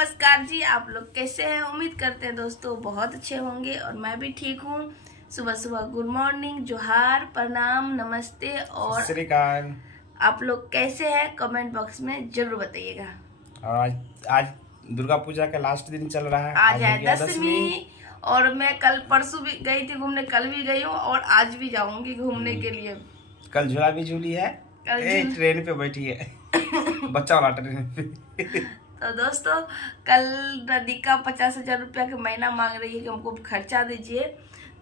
नमस्कार जी। आप लोग कैसे हैं? उम्मीद करते हैं दोस्तों बहुत अच्छे होंगे और मैं भी ठीक हूँ। सुबह सुबह गुड मॉर्निंग, जोहार, प्रणाम, नमस्ते। और सत श्री अकाल। आप लोग कैसे हैं कमेंट बॉक्स में जरूर बताइएगा। और आज दुर्गा पूजा का लास्ट दिन चल रहा है। आज हो है गया दशमी और मैं कल परसों भी गई थी घूमने, कल भी गई हूँ और आज भी जाऊंगी घूमने के लिए। कल झूला भी झूली है, ट्रेन पे बैठी है बच्चा वाला ट्रेन पे तो दोस्तों कल राधिका 50,000 रुपया का महीना मांग रही है कि हमको खर्चा दीजिए।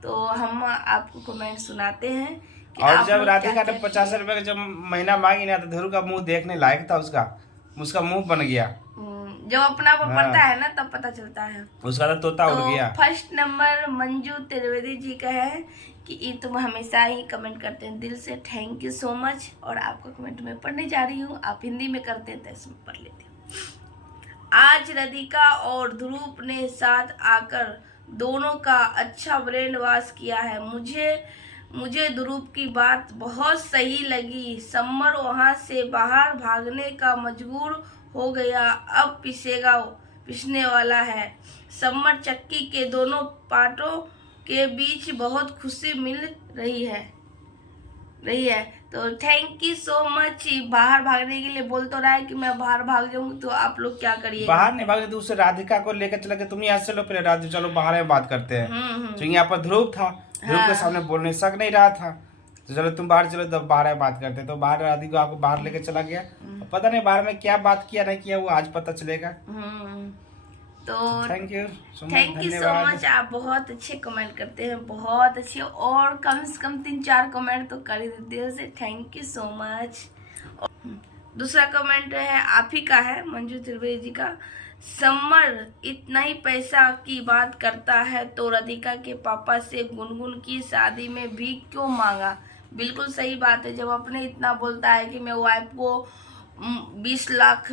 तो हम आपको कमेंट सुनाते हैं कि और आप जब लोग राधिका क्या ने क्या 50 रुपए का जब महीना मांगी ना, तो ध्रुव का मुंह देखने लायक था। उसका मुंह बन गया। जब अपना पर हाँ। पड़ता है ना तब पता चलता है। उसका तो तोता उड़ गया। फर्स्ट नंबर मंजू त्रिवेदी जी का है कि तुम हमेशा ही कमेंट करते हैं, दिल से थैंक यू सो मच। और आपका कमेंट मैं पढ़ने जा रही हूँ, आप हिंदी में करते हैं तो इसमें पढ़ लेती हूँ। आज राधिका और ध्रुव ने साथ आकर दोनों का अच्छा ब्रेन वॉश किया है। मुझे ध्रुव की बात बहुत सही लगी। समर वहां से बाहर भागने का मजबूर हो गया, अब पिसने वाला है। समर चक्की के दोनों पार्टों के बीच बहुत खुशी मिल रही है। तो थैंक यू सो मच। बाहर भागने के लिए बोल तो रहा है कि मैं बाहर भाग जाऊंगी, तो आप लोग क्या करिए? बाहर नहीं भागे तो उसे राधिका को लेकर चला गया। तुम यहाँ चलो, पहले राधिका चलो बाहर में बात करते हैं। तो यहाँ पर ध्रुव था, ध्रुव के सामने बोलने सक नहीं रहा था। तो चलो तुम बाहर चलो, तब बाहर में बात करते हैं। तो बाहर राधिका को बाहर लेकर चला गया। पता नहीं बाहर में क्या बात किया नहीं किया, वो आज पता चलेगा। तो थैंक यू सो मच। आप बहुत अच्छे कमेंट करते हैं, बहुत अच्छे। और कम से कम 3-4 कमेंट तो कर ही देते हैं, से थैंक यू सो मच। दूसरा कमेंट है आप ही का है, मंजू त्रिवेदी जी का। समर इतना ही पैसा की बात करता है तो राधिका के पापा से गुनगुन की शादी में भी क्यों मांगा? बिल्कुल सही बात है। जब अपने इतना बोलता है कि मैं वाइफ को 20 लाख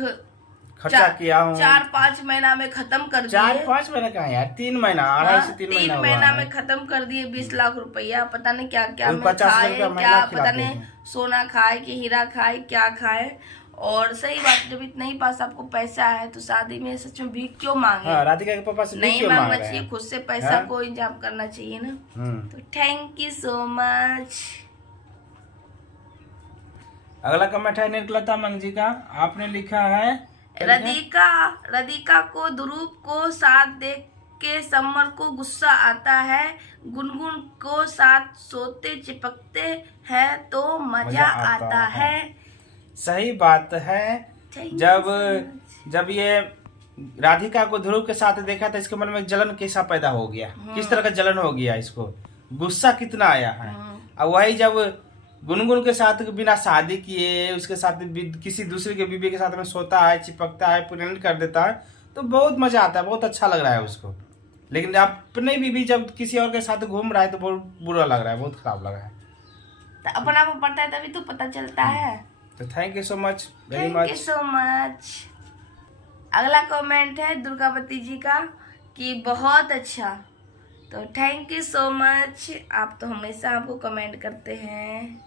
खर्चा किया हूँ, 4-5 महीना में खत्म कर दिए। 4-5 महीना कहाँ यार, 3 महीना, 2.5 से 3 महीना में खत्म कर दिए 20 लाख रुपया। पता नहीं क्या क्या में 50 खाए, रुपया क्या महीना पता नहीं खिलाते हैं। सोना खाए कि हीरा खाए, क्या खाए। और सही बात, जब इतना ही पास आपको पैसा है तो शादी में सच में भीख क्यों मांगे? राधिका के पापा से नहीं क्यों मांग मांगना रहे हैं? चाहिए, खुद से पैसा को इंतजाम करना चाहिए ना। तो थैंक यू सो मच। अगला कमेंट है निर्मलता मंग जी का। आपने लिखा है राधिका को ध्रुव को साथ देख के समर को गुस्सा आता है। गुनगुन को साथ सोते चिपकते हैं तो मजा आता है। सही बात है। जब ये राधिका को ध्रुव के साथ देखा था, इसके मन में जलन कैसा पैदा हो गया, किस तरह का जलन हो गया, इसको गुस्सा कितना आया है। और वही जब गुनगुन के साथ बिना शादी किए उसके साथ किसी दूसरे के बीबी के साथ में सोता है, चिपकता है, प्रेग्नेंट कर देता है, तो बहुत मजा आता है, बहुत अच्छा लग रहा है उसको। लेकिन अपने बीबी जब किसी और के साथ घूम रहा है तो बहुत बुरा लग रहा है, बहुत खराब लग रहा है। तो अपना को पड़ता है तभी तो पता चलता है। तो thank you so much, very thank you so much. अगला कमेंट है दुर्गावती जी का कि बहुत अच्छा। तो थैंक यू सो मच। आप तो हमेशा हमको कमेंट करते हैं।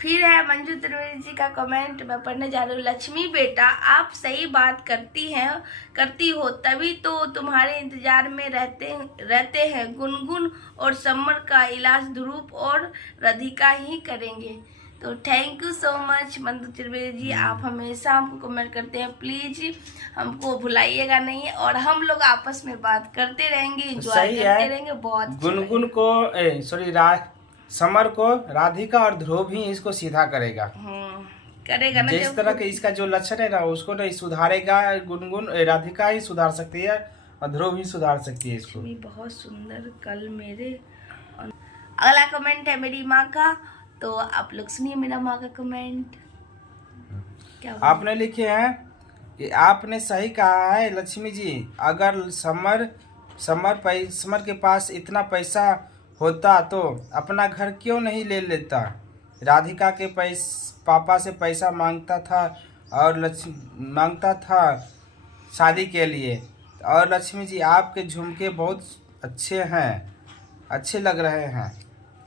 फिर है मंजू त्रिवेदी जी का कमेंट, मैं पढ़ने जा रही हूँ। लक्ष्मी बेटा, आप सही बात करती हो तभी तो तुम्हारे इंतजार में रहते हैं। गुनगुन और समर का इलाज ध्रुव और राधिका ही करेंगे। तो thank you so much Manju Trivedi ji. आप हमेशा हमको कमेंट करते हैं, प्लीज हमको भुलाइएगा नहीं। और हम लोग आपस में बात करते रहेंगे, एंजॉय करते रहेंगे। बहुत गुनगुन को समर को राधिका और ध्रुव ही इसको सीधा करेगा ना। जिस तरह के इसका जो लक्षण है ना, उसको नहीं सुधारेगा। गुनगुन राधिका ही सुधार सकती है और ध्रुव ही सुधार सकती है इसको। बहुत सुंदर कल मेरे। अगला कमेंट है मेरी माँ का, तो आप लोग सुनिए मेरा माँ का कमेंट। क्या आपने लिखे हैं कि आपने सही कहा है लक्ष्मी जी। अगर समर के पास इतना पैसा होता तो अपना घर क्यों नहीं ले लेता? राधिका के पापा से पैसा मांगता था शादी के लिए। और लक्ष्मी जी, आपके झुमके बहुत अच्छे लग रहे हैं।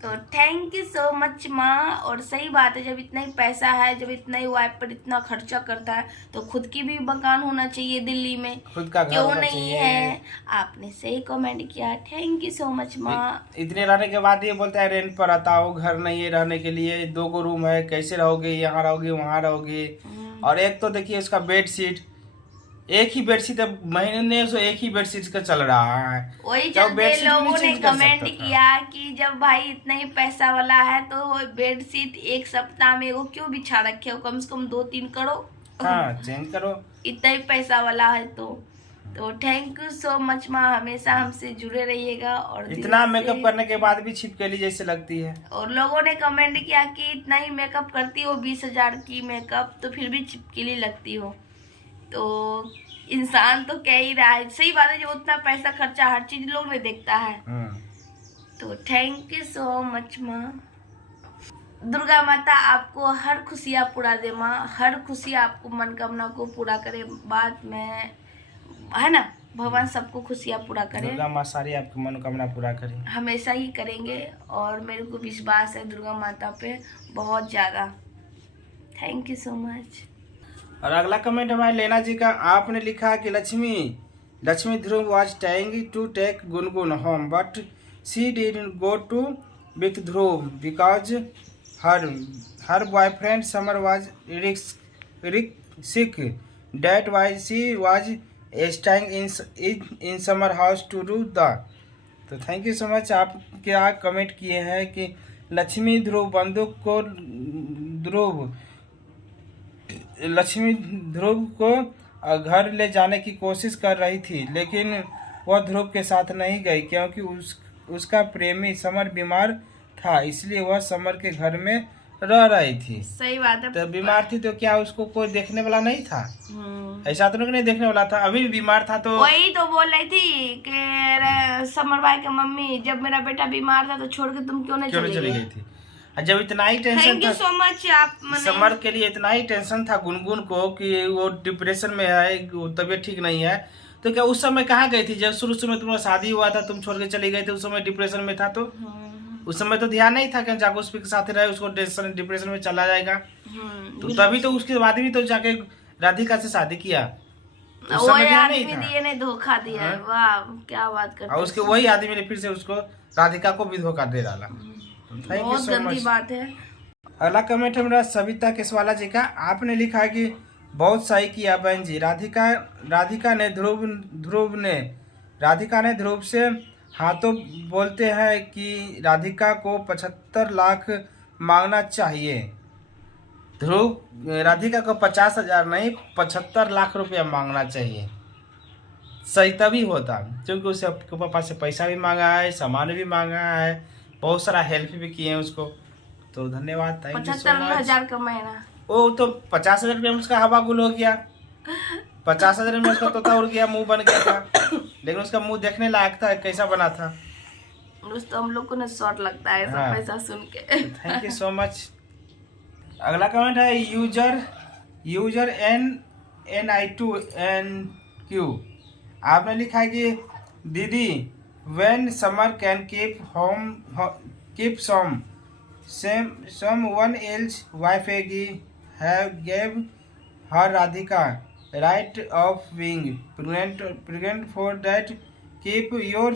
तो थैंक यू सो मच माँ। और सही बात है, जब इतना ही पैसा है, जब इतना ही वाइफ पर इतना खर्चा करता है, तो खुद की भी मकान होना चाहिए दिल्ली में, खुद का घर क्यों होना नहीं चाहिए। है। आपने सही कमेंट किया, थैंक यू सो मच माँ। इतने रहने के बाद ये बोलता है रेंट पर आता हो, घर नहीं है रहने के लिए, 2 रूम है, कैसे रहोगे, यहाँ रहोगे वहाँ रहोगे। और एक तो देखिए उसका बेडशीट, एक ही बेडशीट अब महीने से एक ही बेडशीट का चल रहा है। वही क्या वो चलते बेडशीट भी लोगों नहीं ने चेंज कर कमेंट सकता था? किया कि जब भाई इतना ही पैसा वाला है तो वो बेडशीट एक सप्ताह में वो क्यों बिछा रखे हो, कम से कम 2-3 करो। हाँ, चेंज करो। इतना ही पैसा वाला है तो थैंक यू सो मच माँ, हमेशा हमसे जुड़े रहिएगा। और इतना दिल मेकअप से- करने के बाद भी छिपकली जैसे लगती है। और लोगों ने कमेंट किया कि इतना ही मेकअप करती हो, 20,000 की मेकअप, तो फिर भी चिपकली लगती हो। तो इंसान तो कह ही रहा है, सही बात है, जो उतना पैसा खर्चा हर चीज लोग नहीं देखता है। तो थैंक यू सो मच माँ। दुर्गा माता आपको हर खुशियाँ पूरा दे माँ, हर खुशी आपको मनोकामना को पूरा करे। बात में है ना, भगवान सबको खुशियाँ पूरा करे, दुर्गा माँ सारी आपकी मनोकामना पूरा करे, हमेशा ही करेंगे। और मेरे को विश्वास है दुर्गा माता पे बहुत ज़्यादा। Thank you so much. और अगला कमेंट हमारे लेना जी का, आपने लिखा कि Lakshmi Dhruv was trying to take Gungun home but she didn't go to with Dhruv because her boyfriend Samar was sick. That why she was staying in summer house to do the। तो thank you so much. आप क्या comment किए हैं कि लक्ष्मी ध्रुव को घर ले जाने की कोशिश कर रही थी, लेकिन वह ध्रुव के साथ नहीं गई क्योंकि उसका प्रेमी समर बीमार था, इसलिए वह समर के घर में रह रही थी। सही बात है। तो बीमार थी तो क्या उसको कोई देखने वाला नहीं था? ऐसा तो नहीं देखने वाला था, अभी भी बीमार था तो वही तो बोल रही थी कि समर भाई की मम्मी, जब मेरा बेटा बीमार था तो छोड़ के तुम क्यों नहीं चली गई थी। जब इतना ही टेंशन थैंक यू था सो मच आप समर के लिए, इतना ही टेंशन था गुनगुन को कि वो डिप्रेशन में है, तबीयत ठीक नहीं है, तो क्या उस समय कहाँ गई थी? जब शुरू में तुम्हारा शादी हुआ था, तुम छोड़ के चली गई थी, उस समय डिप्रेशन में था, तो उस समय तो ध्यान नहीं था कि जाकर उसके साथ रहे, उसको डिप्रेशन में चला जाएगा। तो तभी तो उसके बाद भी तो जाके राधिका से शादी किया, उस समय ध्यान नहीं था। दिए ने धोखा दिया है। वाह क्या बात करते और उसके वही आदमी ने फिर से उसको राधिका को भी धोखा दे डाला। बहुत गंदी बात है। अगला कमेंट हमारा सविता केसवाला जी का, आपने लिखा है कि बहुत सही किया बहन जी, राधिका ने ध्रुव से हाँ तो बोलते हैं कि राधिका को 75 लाख मांगना चाहिए। ध्रुव राधिका को 50,000 नहीं 75 लाख रुपया मांगना चाहिए, सही तभी होता, क्योंकि उसे आपके पापा से पैसा भी मांगा है, सामान भी मांगा है, बहुत सारा हेल्प भी किए हैं उसको। तो धन्यवाद, थैंक यू सो मच। 75,000 का महीना, वो तो 50,000 रुपये में उसका हवा गुल हो गया, 50,000 में उसका तोता उड़ गया, मुंह बन गया था, लेकिन उसका मुंह देखने लायक था, कैसा बना था। तो हम लोग को ना शॉर्ट लगता है सब पैसा सुन के। Thank you so much. अगला कमेंट है यूजर NI2NQ, आपने लिखा है कि दीदी when summer can keep someone else wife have gave her Radhika right of being pregnant for that keep your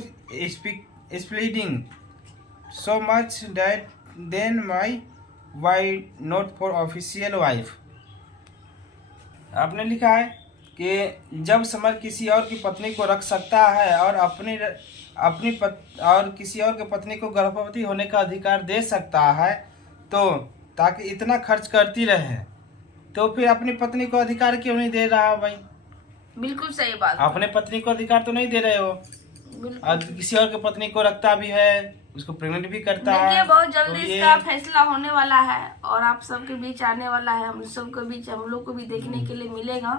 splitting so much that then why not for official wife। आपने लिखा है कि जब समर किसी और की पत्नी को रख सकता है और और किसी और की पत्नी को गर्भवती होने का अधिकार दे सकता है, तो ताकि इतना खर्च करती रहे, तो फिर अपनी पत्नी को अधिकार क्यों नहीं दे रहा भाई? बिल्कुल सही बात। अपने पत्नी को अधिकार तो नहीं दे रहे हो, और किसी और की पत्नी को रखता भी है, उसको प्रेग्नेंट भी करता है। देखिए बहुत जल्दी इसका फैसला होने वाला है और आप सबके बीच आने वाला है, हम सबके बीच हम लोग को भी देखने के लिए मिलेगा।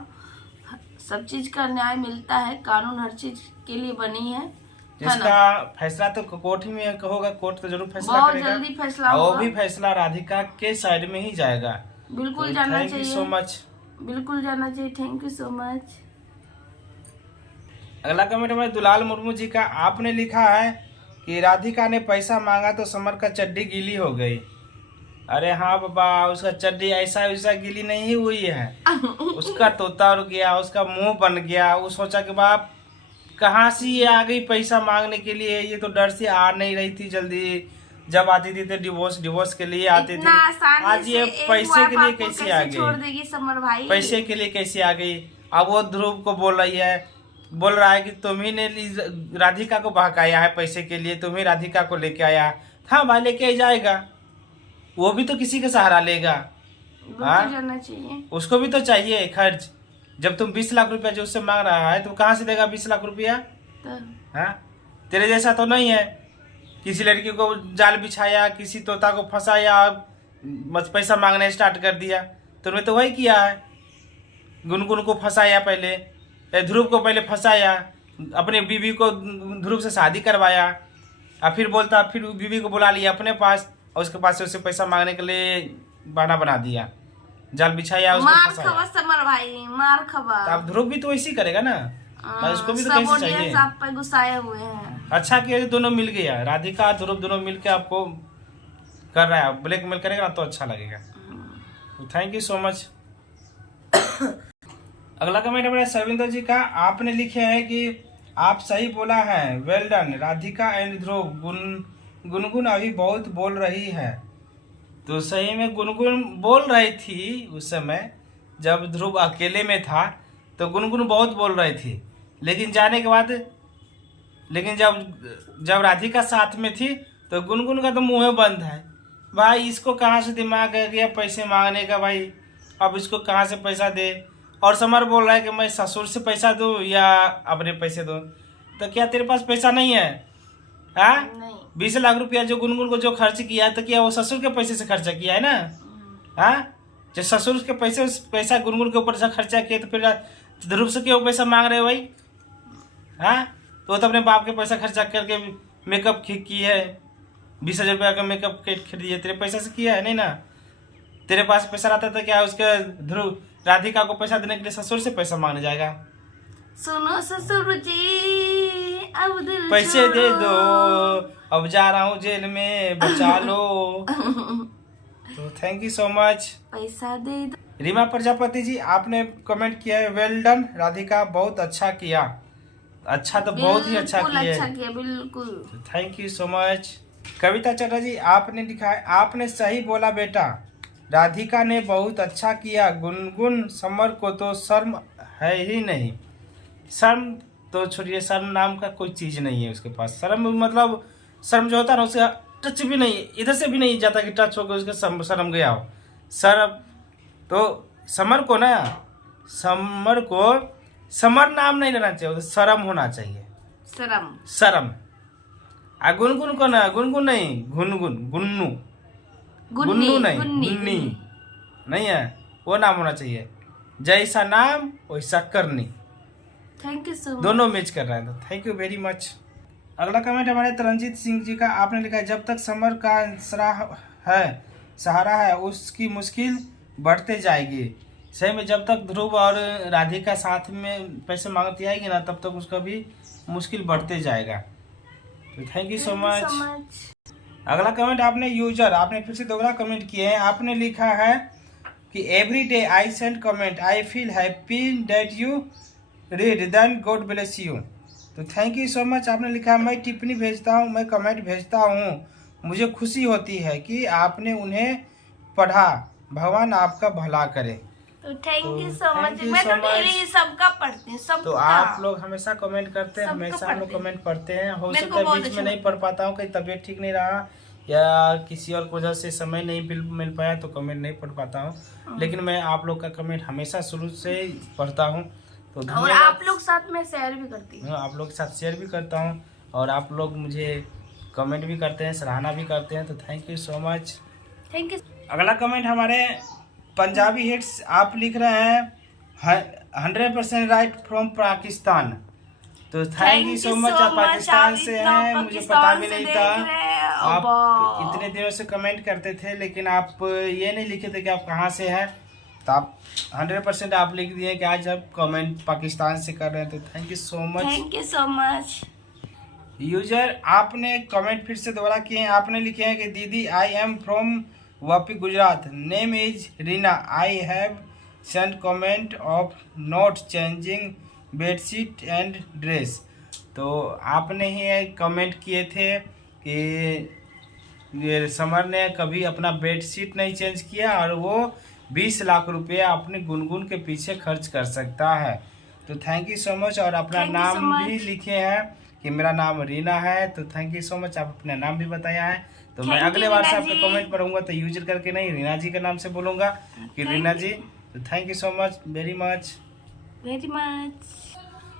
सब चीज का न्याय मिलता है, कानून हर चीज के लिए बनी है। इसका फैसला तो कोर्ट ही में होगा, कोर्ट तो जरूर फैसला बहुत करेगा, जल्दी फैसला वो होगा। भी फैसला राधिका के साइड में ही जाएगा। बिल्कुल जाना चाहिए। Thank you so much. बिल्कुल जाना चाहिए, थैंक यू सो मच। अगला कमेंट हमारे दुलाल मुर्मू जी का, आपने लिखा है कि राधिका ने पैसा मांगा तो समर का चड्डी गीली हो गई। अरे हाँ बाबा, उसका चड्डी ऐसा वैसा गीली नहीं हुई है, उसका तोता उड़ गया, उसका मुंह बन गया। वो सोचा कि बाप कहाँ से ये आ गई पैसा मांगने के लिए, ये तो डर से आ नहीं रही थी जल्दी। जब आती थी तो डिवोर्स के लिए आती थी, आज ये पैसे के लिए कैसे आ गई, छोड़ देगी समर भाई, पैसे के लिए कैसे आ गई। अब वो ध्रुव को बोल रहा है कि तुम ही ने राधिका को बहकाया है पैसे के लिए, तुम ही राधिका को लेके आया। हाँ भाई, लेके ही जाएगा, वो भी तो किसी का सहारा लेगा। हाँ, जाना चाहिए, उसको भी तो चाहिए खर्च। जब तुम 20 लाख रुपया जो उससे मांग रहा है तो कहाँ से देगा 20 लाख रुपया? हाँ, तेरे जैसा तो नहीं है, किसी लड़की को जाल बिछाया, किसी तोता को फंसाया, बस पैसा मांगना स्टार्ट कर दिया। तुमने तो वही किया है, गुनगुन को फंसाया, पहले ध्रुव को पहले फंसाया, अपने बीवी को ध्रुव से शादी करवाया, और फिर बोलता, फिर बीवी को बुला लिया अपने पास, और उसके पास से उसे पैसा मांगने के लिए बहाना बना दिया, जाल बिछाया, उसको मार फंसाया। खबा समर भाई, मार खबा। तो अब ध्रुव भी तो ऐसी करेगा ना, उसको भी तो कैसे चाहिए। सब पे गुस्साए हुए हैं। अच्छा किया दोनों मिल गया, राधिका और ध्रुव दोनों मिल के आपको कर रहा है, ब्लैकमेल करेगा ना तो अच्छा लगेगा। तो थैंक यू सो मच। अगला कमेंट हमारे सरविंदर जी का, आपने लिखे हैं कि आप सही बोला है, वेल डन राधिका एंड ध्रुव। गुनगुन अभी बहुत बोल रही है। तो सही में गुनगुन बोल रही थी उस समय, जब ध्रुव अकेले में था तो गुनगुन बहुत बोल रही थी, लेकिन जाने के बाद, लेकिन जब राधिका साथ में थी तो गुनगुन का तो मुंह बंद है। भाई इसको कहाँ से दिमाग आ गया पैसे मांगने का भाई, अब इसको कहाँ से पैसा दे। और समर बोल रहा है कि मैं ससुर से पैसा दूं या अपने पैसे दूं। तो क्या तेरे पास पैसा नहीं है? हाँ, 20 लाख रुपया जो गुनगुन को जो खर्च किया है, तो क्या वो ससुर के पैसे से खर्चा किया है ना? हाँ, जब ससुर के पैसा गुनगुन के ऊपर से खर्चा किया, तो फिर ध्रुव से क्यों पैसा मांग रहे हो भाई? हाँ, तो अपने बाप के पैसा खर्चा करके मेकअप की है, 20,000 रुपया का मेकअप किट खरीदी है, तेरे पैसा से किया है नहीं ना? तेरे पास पैसा रहता था क्या उसके ध्रुव राधिका को पैसा देने के लिए ससुर से पैसा मांगने जाएगा? सुनो ससुर जी, अब दिल पैसे दे दो, अब जा रहा हूँ जेल में, बचा लो। तो थैंक यू सो मच, पैसा दे दो। रीमा प्रजापति जी, आपने कमेंट किया है, वेल डन राधिका, बहुत अच्छा किया। अच्छा तो बहुत ही अच्छा किया, बिल्कुल। Thank you so much. Kavita Chadha ji, आपने लिखा है, आपने सही बोला बेटा, राधिका ने बहुत अच्छा किया, गुनगुन समर को तो शर्म है ही नहीं। शर्म तो छोड़िए, शर्म नाम का कोई चीज़ नहीं है उसके पास। शर्म मतलब शर्म जो होता है ना, उसका टच भी नहीं, इधर से भी नहीं जाता कि टच होकर उसका शर्म गया हो। शर्म तो समर को समर नाम नहीं लेना चाहिए, शर्म होना चाहिए, शर्म। गुनगुन को ना, गुनगुन नहीं, गुन्नू नहीं, गुन्नी नहीं है, वो नाम होना चाहिए। जैसा नाम वैसा करनी। Thank you so much. दोनों मैच कर रहे हैं, तो थैंक यू वेरी मच। अगला कमेंट हमारे तरनजीत सिंह जी का, आपने लिखा है, जब तक समर का सहारा है उसकी मुश्किल बढ़ते जाएगी। सही में, जब तक ध्रुव और राधिका साथ में पैसे मांगती आएगी ना, तब तक उसका भी मुश्किल बढ़ते जाएगा। तो थैंक यू सो मच। अगला कमेंट आपने फिर से दोबारा कमेंट किए हैं। आपने लिखा है कि every day I send comment, I feel happy that you read, then God bless you. तो थैंक यू सो मच। आपने लिखा है, मैं टिप्पणी भेजता हूँ, मैं कमेंट भेजता हूँ, मुझे खुशी होती है कि आपने उन्हें पढ़ा, भगवान आपका भला करे। तो थैंक यू सो मच। मैं तो डेली सबका पढ़ती हूँ, सबका। तो आप लोग हमेशा कमेंट करते हैं, हमेशा हम लोग कमेंट पढ़ते हैं। हो सकता है बीच में नहीं पढ़ पाता हूँ, कहीं तबीयत ठीक नहीं रहा या किसी और वजह से समय नहीं मिल पाया, तो कमेंट नहीं पढ़ पाता हूँ, लेकिन मैं आप लोग का कमेंट हमेशा शुरू से पढ़ता हूँ। तो और आप लोग साथ में शेयर भी करती हूँ, आप लोग के साथ शेयर भी करता हूँ, और आप लोग मुझे कमेंट भी करते हैं, सराहना भी करते हैं। तो thank you so much, thank you. अगला कमेंट हमारे पंजाबी हिट्स, आप लिख रहे हैं 100% राइट फ्रॉम पाकिस्तान। तो थैंक यू सो मच। आप पाकिस्तान से हैं, मुझे पता भी नहीं था। आप इतने दिनों से कमेंट करते थे, लेकिन आप ये नहीं लिखे थे कि आप कहाँ से हैं। तो आप 100% आप लिख दिए कि आज आप कमेंट पाकिस्तान से कर रहे हैं। तो thank you so much, thank you so much. User आपने कमेंट फिर से दोबारा किए हैं। आपने लिखे हैं कि दीदी I am from Vapi Gujarat, name is Reena, I have send comment of not changing bedsheet and dress. तो आपने ही कमेंट किए थे कि ये समर ने कभी अपना बेडशीट नहीं चेंज किया और वो 20 लाख रुपया अपने गुनगुन के पीछे खर्च कर सकता है। तो थैंक यू सो मच। और अपना नाम भी लिखे हैं कि मेरा नाम रीना है। तो थैंक यू सो मच, आप अपना नाम भी बताया है। तो मैं अगले बार से आपके कमेंट पढ़ूंगा तो यूजर करके नहीं, रीना जी के नाम से बोलूंगा कि रीना जी। तो thank you so much, very much.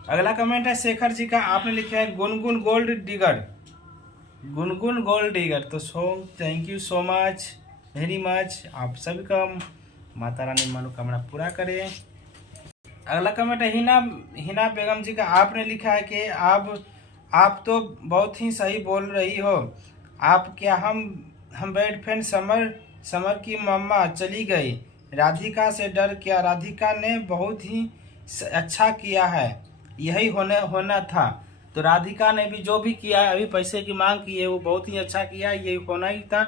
अगला कमेंट है शेखर जी का। आपने लिखा है Gungun gold digger, Gungun gold digger. तो thank you so much, very much. आप सभी का माता रानी मनोकामना पूरा करे। अगला कमेंट है हिना बेगम जी का। आपने लिखा है कि आप तो बहुत ही सही बोल रही हो। आप क्या हम बेड फैन समर की मम्मा चली गई, राधिका से डर क्या, राधिका ने बहुत ही अच्छा किया है, यही होना था। तो राधिका ने भी जो भी किया है, अभी पैसे की मांग की है, वो बहुत ही अच्छा किया, यही होना ही था।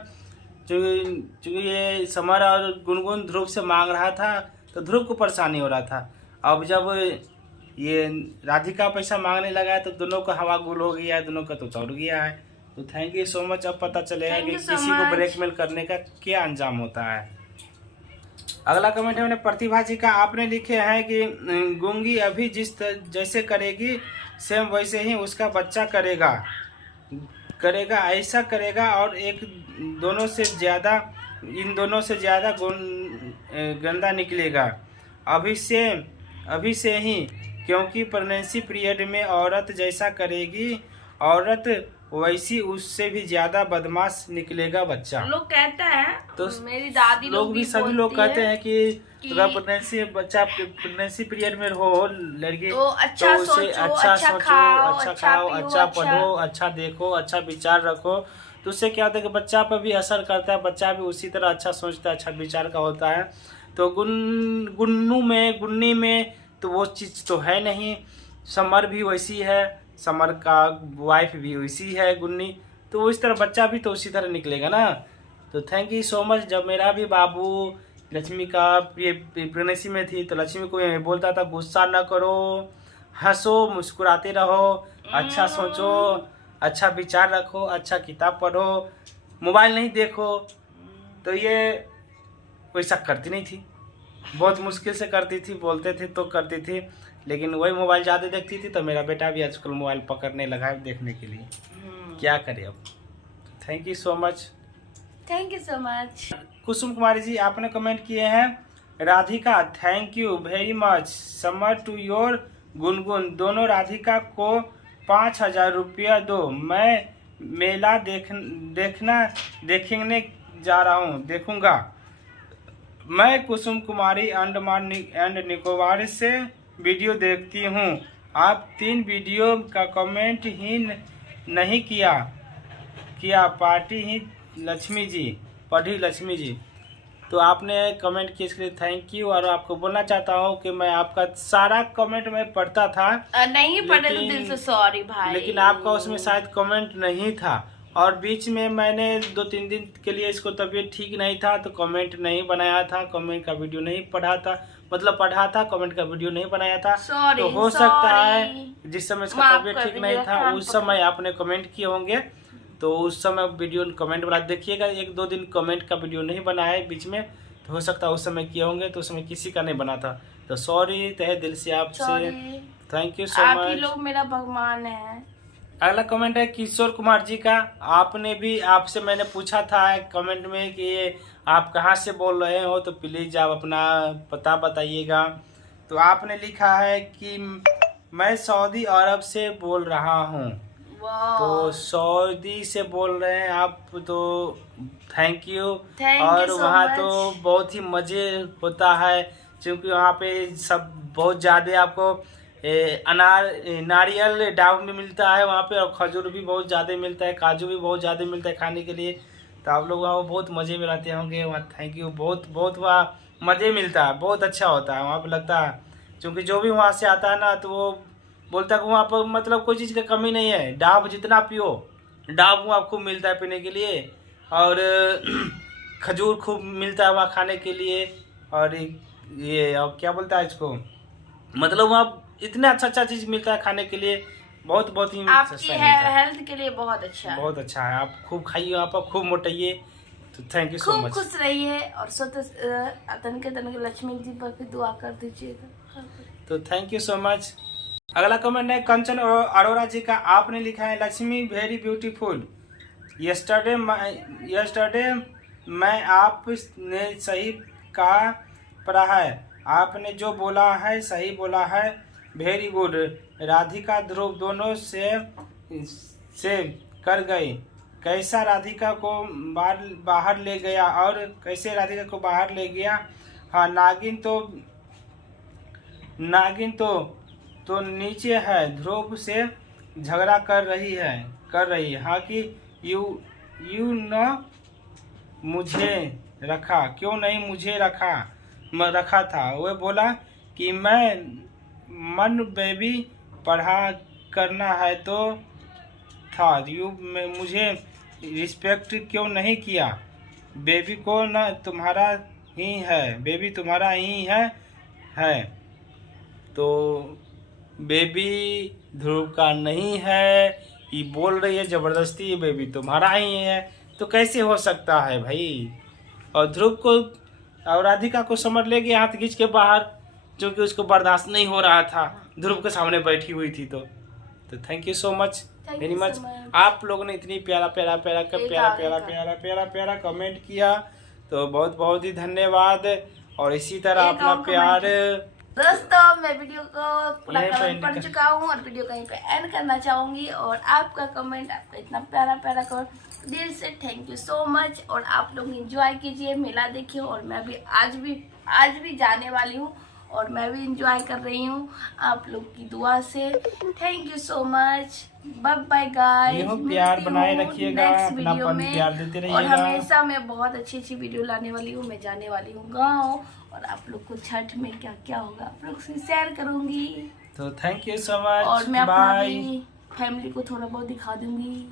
क्योंकि ये समर और गुनगुन ध्रुव से मांग रहा था तो ध्रुव को परेशानी हो रहा था। अब जब ये राधिका पैसा मांगने लगा है तो दोनों का हवा गुल हो गया है, दोनों का तो चढ़ गया है। तो थैंक यू सो मच। अब पता चलेगा कि किसी को ब्लैकमेल करने का क्या अंजाम होता है। अगला कमेंट है मैंने प्रतिभा जी का। आपने लिखे हैं कि गुंगी अभी जैसे करेगी सेम वैसे ही उसका बच्चा करेगा, ऐसा करेगा और इन दोनों से ज़्यादा गंदा निकलेगा अभी से ही, क्योंकि प्रेगनेंसी पीरियड में औरत जैसा करेगी औरत वैसी उससे भी ज्यादा बदमाश निकलेगा बच्चा। लोग कहता है तो मेरी दादी लोग भी सभी लोग कहते हैं कि प्रेगनेंसी पीरियड में हो लड़की तो अच्छा सोचो, अच्छा खाओ, अच्छा पढ़ो, अच्छा देखो, अच्छा विचार रखो। तो उससे क्या होता है कि बच्चा पर भी असर करता है, बच्चा भी उसी तरह अच्छा सोचता है, अच्छा विचार का होता है। तो गुन्नी में तो वो चीज़ तो है नहीं। समर भी वैसी है, समर का वाइफ भी वैसी है गुन्नी, तो इस तरह बच्चा भी तो उसी तरह निकलेगा ना। तो थैंक यू सो मच। जब मेरा भी बाबू लक्ष्मी का प्रेगनेंसी में थी तो लक्ष्मी को ये बोलता था गुस्सा न करो, हंसो, मुस्कुराते रहो, अच्छा सोचो, अच्छा विचार रखो, अच्छा किताब पढ़ो, मोबाइल नहीं देखो। तो ये वैसा करती नहीं थी, बहुत मुश्किल से करती थी, बोलते थे तो करती थी, लेकिन वही मोबाइल ज़्यादा देखती थी। तो मेरा बेटा भी आजकल मोबाइल पकड़ने लगा है देखने के लिए। क्या करे अब। Thank you so much, thank you so much. Kusum Kumari ji आपने कमेंट किए हैं Radhika thank you very much, Samar to your Gungun, दोनों राधिका को 5,000 रुपया दो, मैं मेला देखने जा रहा हूँ, देखूंगा। मैं कुसुम कुमारी अंडमान एंड निकोबार से वीडियो देखती हूँ, आप 3 वीडियो का कमेंट ही नहीं किया पार्टी ही लक्ष्मी जी। तो आपने कमेंट किए इसके लिए थैंक यू। और आपको बोलना चाहता हूँ कि मैं आपका सारा कमेंट मैं पढ़ता था, नहीं पढ़े तो दिल से सॉरी भाई, लेकिन आपका उसमें शायद कमेंट नहीं था। और बीच में मैंने 2-3 दिन के लिए इसको तबीयत ठीक नहीं था तो कमेंट नहीं बनाया था, कमेंट का वीडियो नहीं पढ़ा था, मतलब पढ़ा था, कमेंट का वीडियो नहीं बनाया था। तो हो सकता है जिस समय इसका तबीयत ठीक नहीं था उस समय आपने कमेंट किए होंगे, तो उस समय वीडियो कमेंट बना देखिएगा। 1-2 दिन कमेंट का वीडियो नहीं बना है बीच में, तो हो सकता है उस समय किए होंगे, तो उस समय किसी का नहीं बना था। तो सॉरी तहे दिल से आपसे, थैंक यू सो मच। आप ही लोग मेरा भगवान है। अगला कमेंट है किशोर कुमार जी का। आपसे मैंने पूछा था कमेंट में कि आप कहाँ से बोल रहे हो, तो प्लीज़ आप अपना पता बताइएगा। तो आपने लिखा है कि मैं सऊदी अरब से बोल रहा हूँ। तो सऊदी से बोल रहे हैं आप, तो थैंक यू। और वहाँ तो बहुत ही मज़े होता है, क्योंकि वहाँ पे सब बहुत ज़्यादा आपको नारियल डाब में मिलता है वहाँ पे, और खजूर भी बहुत ज़्यादा मिलता है, काजू भी बहुत ज़्यादा मिलता है खाने के लिए। तो आप लोग वहाँ बहुत मज़े में रहते होंगे वहाँ। थैंक यू, बहुत वहाँ मज़े मिलता है, बहुत अच्छा होता है वहाँ पे लगता है, क्योंकि जो भी वहाँ से आता है ना तो वो बोलता है वहाँ पर मतलब कोई चीज़ की कमी नहीं है, डाब जितना पियो, डाब वहाँ खूब मिलता है पीने के लिए, और खजूर खूब मिलता है वहाँ खाने के लिए, और ये और क्या बोलता है इसको, मतलब वहाँ इतना अच्छा चीज़ मिलता है खाने के लिए, बहुत ही आपकी सस्ता मिलता है, हेल्थ के लिए बहुत अच्छा है। बहुत अच्छा है। आप खूब खाइए, वहाँ पर खूब मोटाइए। तो थैंक यू सो खूब मच। खुश रहिए और तनके लक्ष्मी जी पर भी दुआ कर दीजिएगा। तो थैंक यू सो मच। अगला कमेंट है कंचन अरोरा जी का। आपने लिखा है लक्ष्मी वेरी ब्यूटीफुल, यस्टरडे मैं आपने सही कहा पढ़ा है, आपने जो बोला है सही बोला है, वेरी गुड। राधिका ध्रुव दोनों से कर गए, कैसा राधिका को बाहर ले गया, और कैसे राधिका को बाहर ले गया। हाँ, नागिन तो नीचे है, ध्रुव से झगड़ा कर रही है। हाँ कि यू न मुझे रखा, क्यों नहीं मुझे रखा था। वह बोला कि मैं मन बेबी पढ़ा करना है तो था, मुझे रिस्पेक्ट क्यों नहीं किया। बेबी को न तुम्हारा ही है, बेबी तुम्हारा ही है। तो बेबी ध्रुव का नहीं है, ये बोल रही है जबरदस्ती, ये बेबी तुम्हारा ही है, तो कैसे हो सकता है भाई। और ध्रुव को और राधिका को समर ले गया हाथ खींच के बाहर, क्योंकि उसको बर्दाश्त नहीं हो रहा था ध्रुव के सामने बैठी हुई थी। तो thank you so much very much. आप लोगों ने इतनी प्यारा कमेंट किया, तो बहुत ही धन्यवाद। और इसी तरह अपना प्यार। दोस्तों, मैं वीडियो को पूरा कमेंट पढ़ चुका हूँ और वीडियो कहीं पे एंड करना चाहूंगी। और आपका कमेंट, आपका इतना प्यारा कमेंट, दिल से थैंक यू सो मच। और आप लोग एंजॉय कीजिए, मेला देखिए। और मैं भी आज भी जाने वाली हूँ और मैं भी एंजॉय कर रही हूँ आप लोग की दुआ से। Thank you so much, bye bye guys. प्यार बनाए रखिएगा, नेक्स्ट वीडियो में, प्यार देते रहिएगा। और हमेशा मैं बहुत अच्छी वीडियो लाने वाली हूँ। मैं जाने वाली हूँ गाँव, और आप लोग को छठ में क्या क्या होगा आप लोग से शेयर करूंगी। तो थैंक यू सो मच, और मैं अपना भी फैमिली को थोड़ा बहुत दिखा दूंगी।